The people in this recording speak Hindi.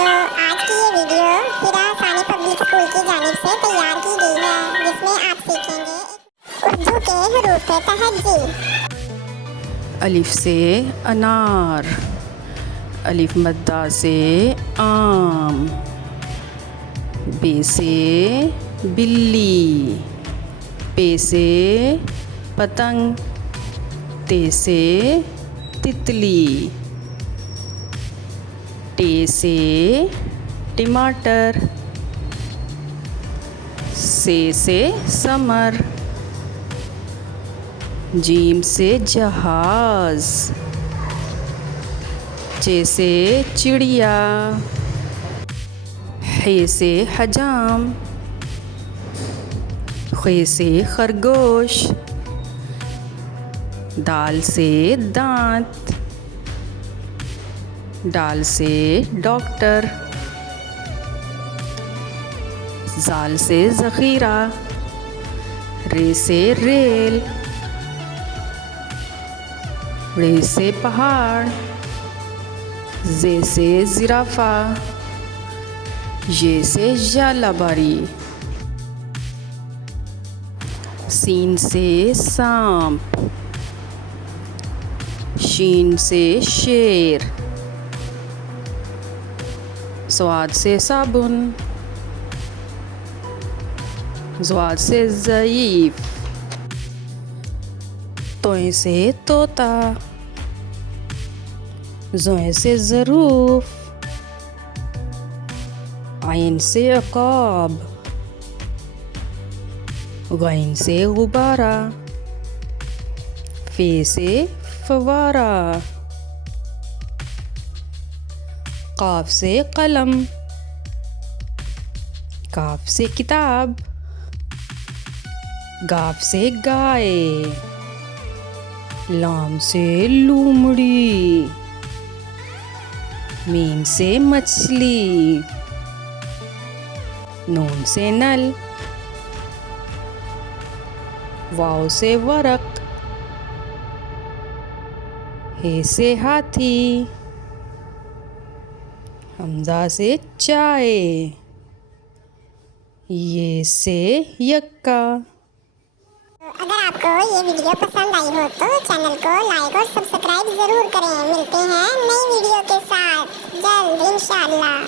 बच्चों, आज की ये वीडियो हिरा सानी पब्लिक स्कूल की जानिब से तैयार की गई है, जिसमें आप सीखेंगे उर्दू के हरूफ तहज्जी। अलिफ से अनार, अलिफ मद्दा से आम, बे से बिल्ली, पे से पतंग, ते से तितली, टे से टमाटर, से समर, जीम से जहाज, चे से चिड़िया, हे से हजाम, खे से खरगोश, दाल से दांत, डाल से डॉक्टर, जाल से ज़ख़ीरा, रे से रेल, रे से पहाड़, जे से ज़िराफ़ा, ये से जालाबारी, सीन से सांप, शीन से शेर, स्वाद से साबुन, ज़्वाद से ज़ईफ़, तोय से तोता, ज़ोय से ज़रूफ़, आइन से अक़ाब, गैन से गुब्बारा, फ़े से फ़वारा, क़ाफ़ से क़लम, काफ़ से किताब, गाफ़ से गाय, लाम से लूमड़ी, मीम से मछली, नून से नल, वाव से वरक, हे से हाथी, हमज़ा से चाय, ये से यक्का। अगर आपको ये वीडियो पसंद आई हो तो चैनल को लाइक और सब्सक्राइब जरूर करें। मिलते हैं नई वीडियो के साथ जल्द इंशाअल्लाह।